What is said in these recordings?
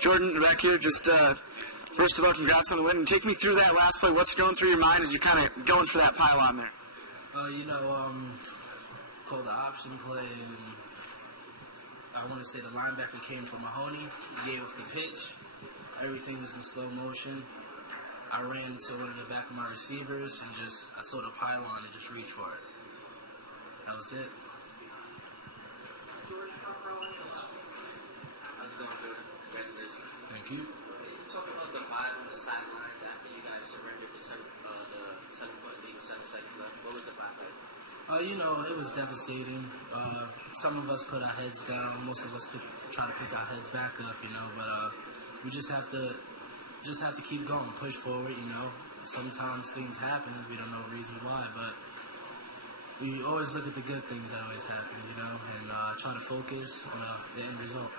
Jordan, back here, just first of all, congrats on the win. And take me through that last play. What's going through your mind as you're kind of going for that pylon there? Called the option play, and I want to say the linebacker came from Mahoney. He gave us the pitch. Everything was in slow motion. I ran to one of the back of my receivers and I saw the pylon and just reached for it. That was it. How's it going, Jordan? Congratulations. Thank you. Talk about the vibe on the sidelines after you guys surrendered the 7-point lead with 7 seconds left. What was the vibe like? It was devastating. Some of us put our heads down. Most of us try to pick our heads back up, but we just have to keep going, push forward, Sometimes things happen. We don't know the reason why, but we always look at the good things that always happen, and try to focus on the end result.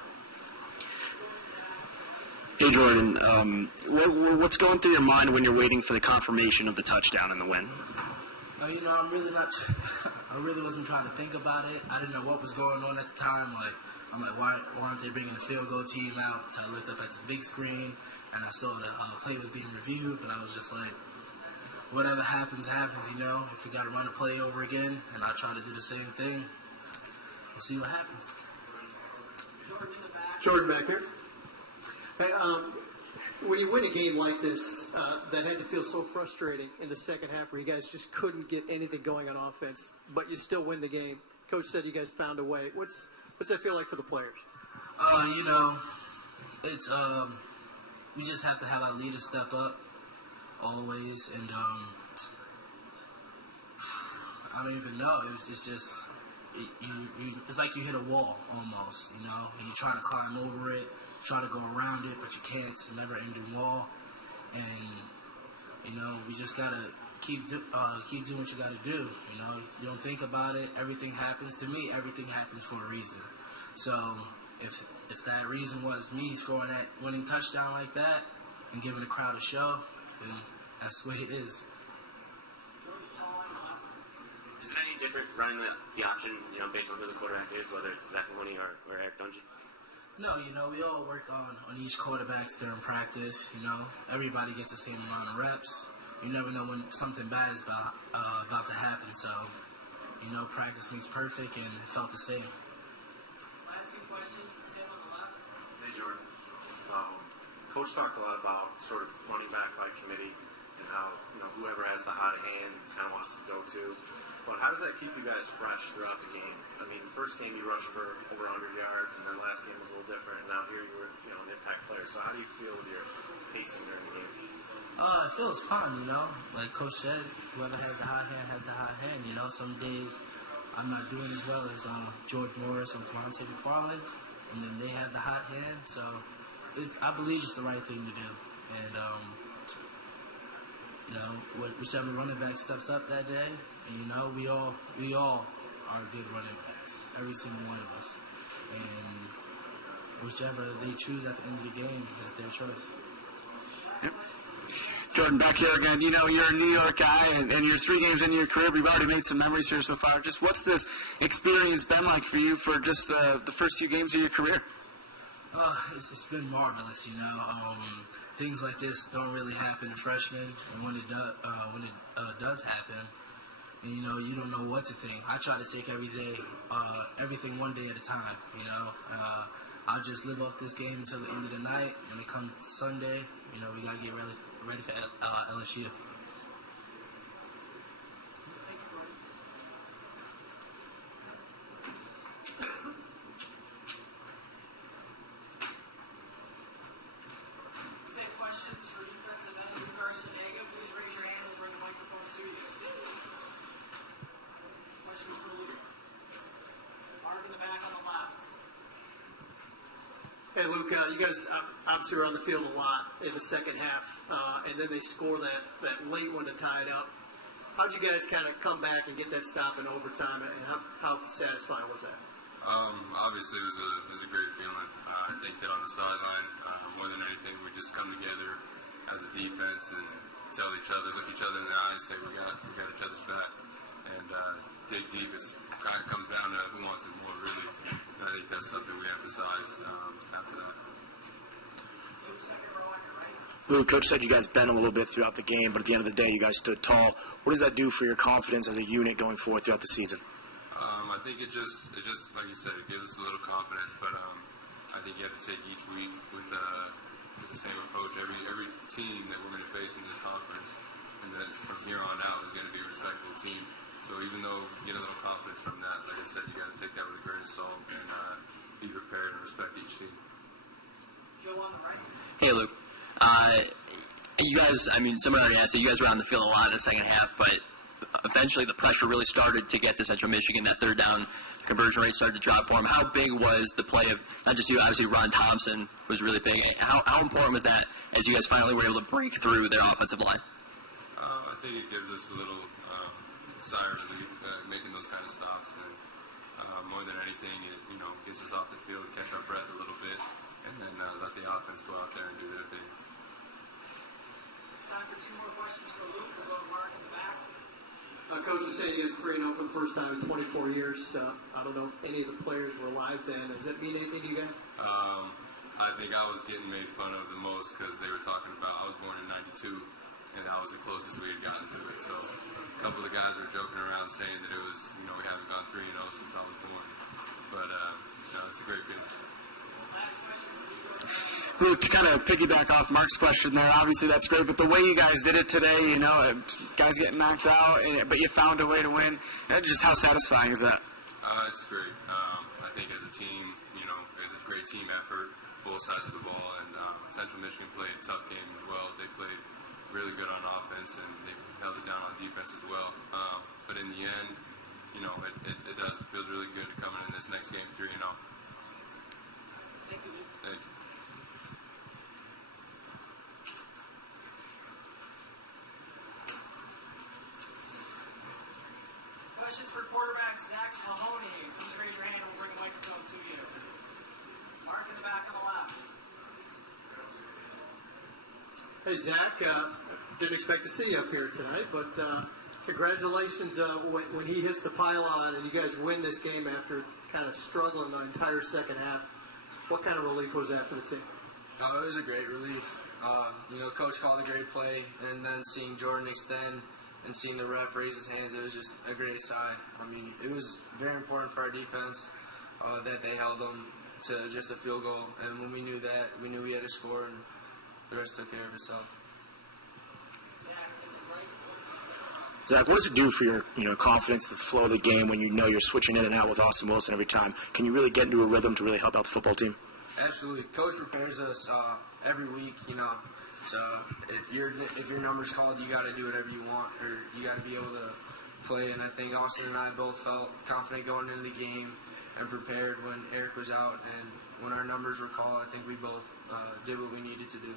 Hey, Jordan, what's going through your mind when you're waiting for the confirmation of the touchdown and the win? I'm really not. I really wasn't trying to think about it. I didn't know what was going on at the time. I'm like, why aren't they bringing the field goal team out? So I looked up at this big screen, and I saw the play was being reviewed, but I was just like, whatever happens, happens, If we got to run a play over again, and I try to do the same thing, we'll see what happens. Jordan back here. Hey, when you win a game like this, that had to feel so frustrating in the second half where you guys just couldn't get anything going on offense, but you still win the game. Coach said you guys found a way. What's that feel like for the players? It's we just have to have our leaders step up always, and I don't even know. It's just it's like you hit a wall almost, and you're trying to climb over it, try to go around it, but you can't. It's a never-ending wall, and we just gotta keep doing what you gotta do. You don't think about it. Everything happens to me. Everything happens for a reason. So if that reason was me scoring that winning touchdown like that and giving the crowd a show, then that's the way it is. Is it any different running the option, based on who the quarterback is, whether it's Zach Mahoney or Eric Dungy? No, we all work on each quarterback during practice. Everybody gets the same amount of reps. You never know when something bad is about to happen. So, practice makes perfect, and it felt the same. Last two questions. Tim on the left. Hey, Jordan. Coach talked a lot about sort of running back by committee and how, whoever has the hot hand kind of wants to go to. But how does that keep you guys fresh throughout the game? I mean, the first game you rushed for over 100 yards, and then last game was a little different, and now here you were, an impact player. So how do you feel with your pacing during the game? It feels fun, Like Coach said, whoever has the hot hand has the hot hand. Some days I'm not doing as well as George Morris and Devontae McFarland, and then they have the hot hand. So I believe it's the right thing to do. And, whichever running back steps up that day, and, we all are good running backs, every single one of us. And whichever they choose at the end of the game is their choice. Yep. Jordan, back here again. You're a New York guy, and you're 3 games into your career. We've already made some memories here so far. Just what's this experience been like for you for just the first few games of your career? It's been marvelous, Things like this don't really happen to freshmen, and when it does happen, and, you don't know what to think. I try to take everything one day at a time, I'll just live off this game until the end of the night, and it comes Sunday, we got to get ready for LSU. Questions for defensive end Garciaga. Please raise your hand. We'll bring the microphone to you. Questions for Luke. Mark in the back on the left. Hey, Luke, you guys obviously were on the field a lot in the second half, and then they score that late one to tie it up. How'd you guys kind of come back and get that stop in overtime, and how satisfying was that? Obviously, it was a great feeling. I think that on the sideline, more than anything, we just come together as a defense and look each other in the eyes, say we got each other's back, and dig deep. It kind of comes down to who wants it more, really. And I think that's something we emphasize after that. second row on your right. Lou, Coach said you guys bent a little bit throughout the game, but at the end of the day, you guys stood tall. What does that do for your confidence as a unit going forward throughout the season? I think it just like you said, it gives us a little confidence. But I think you have to take each week with the same approach. Every team that we're going to face in this conference, and then from here on out, is going to be a respectable team. So even though you get a little confidence from that, like I said, you got to take that with a grain of salt and be prepared and respect each team. Joe on the right. Hey, Luke. You guys, I mean, someone already asked you, you guys were on the field a lot in the second half, but eventually the pressure really started to get to Central Michigan. That third down conversion rate started to drop for them. How big was the play of, not just you, obviously Ron Thompson was really big. How important was that as you guys finally were able to break through their offensive line? I think it gives us a little sigh of relief making those kind of stops. And more than anything, it gets us off the field, catch our breath a little bit, and then let the offense go out there and do their thing. Time for two more questions for Luke. We'll go to Mark in the back. Coach was saying you guys 3-0 for the first time in 24 years. I don't know if any of the players were alive then. Does that mean anything to you guys? I think I was getting made fun of the most because they were talking about, I was born in '92, and that was the closest we had gotten to it. So a couple of the guys were joking around saying that it was, we haven't gone 3-0 since I was born. But it's a great feeling. Last question for Luke. Luke, to kind of piggyback off Mark's question there, obviously that's great, but the way you guys did it today, guys getting knocked out, but you found a way to win, just how satisfying is that? It's great. I think as a team, it's a great team effort, both sides of the ball, and Central Michigan played a tough game as well. They played really good on offense, and they held it down on defense as well. But in the end, it does. It feels really good to come in this next game 3-0. Thank you, Luke. Thank you. Questions for quarterback Zach Mahoney. Please raise your hand and we'll bring a microphone to you. Mark in the back on the left. Hey, Zach, didn't expect to see you up here tonight, but congratulations when he hits the pylon and you guys win this game after kind of struggling the entire second half. What kind of relief was that for the team? It was a great relief. Coach called a great play, and then seeing Jordan extend and seeing the ref raise his hands, it was just a great sign. It was very important for our defense that they held them to just a field goal, and when we knew that, we knew we had to score, and the rest took care of itself. Zach, what does it do for your confidence, the flow of the game when you're switching in and out with Austin Wilson every time? Can you really get into a rhythm to really help out the football team? Absolutely. Coach prepares us every week, So if your number's called, you got to do whatever you want, or you got to be able to play. And I think Austin and I both felt confident going into the game and prepared when Eric was out. And when our numbers were called, I think we both did what we needed to do.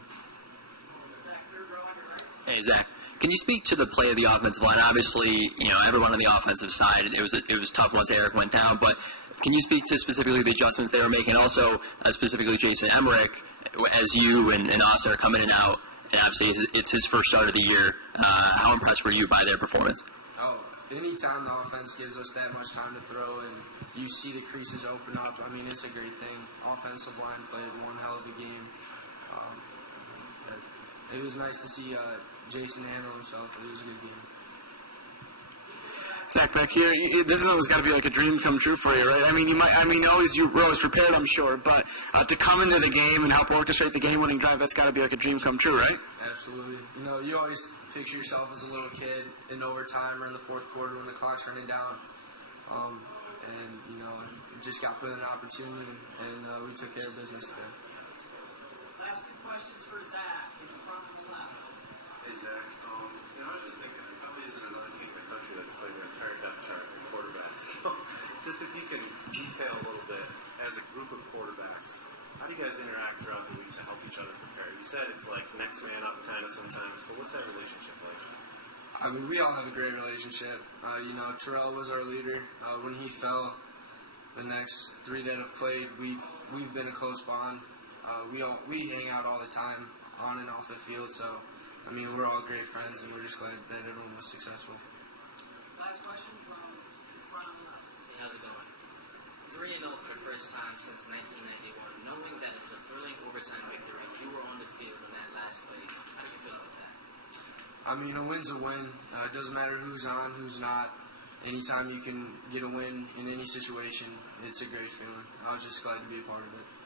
Hey, Zach, can you speak to the play of the offensive line? Obviously, everyone on the offensive side, it was tough once Eric went down, but can you speak to specifically the adjustments they were making? Also, specifically Jason Emmerich, as you and Austin are coming in and out, and obviously it's his first start of the year. How impressed were you by their performance? Anytime the offense gives us that much time to throw and you see the creases open up, it's a great thing. Offensive line played one hell of a game. It was nice to see Jason handle himself. It was a good game. Zach, back here, this has always got to be like a dream come true for you, right? You were always prepared, I'm sure, but to come into the game and help orchestrate the game-winning drive, that's got to be like a dream come true, right? Absolutely. You always picture yourself as a little kid in overtime or in the fourth quarter when the clock's running down, just got put in an opportunity, and we took care of business there. Last two questions for Zach in the front and the left. Hey, Zach. I was just thinking, there probably isn't another team in the country that's played their entire depth chart in quarterbacks. So, just if you can detail a little bit, as a group of quarterbacks, how do you guys interact throughout the week to help each other prepare? You said it's like next man up kind of sometimes, but what's that relationship like? We all have a great relationship. Terrell was our leader. When he fell, the next three that have played, we've been a close bond. We hang out all the time, on and off the field. So, we're all great friends, and we're just glad that everyone was successful. Last question from front and left. Hey, how's it going? 3-0 for the first time since 1991. Knowing that it was a thrilling overtime victory, you were on the field I mean, a win's a win. It doesn't matter who's on, who's not. Anytime you can get a win in any situation, it's a great feeling. I was just glad to be a part of it.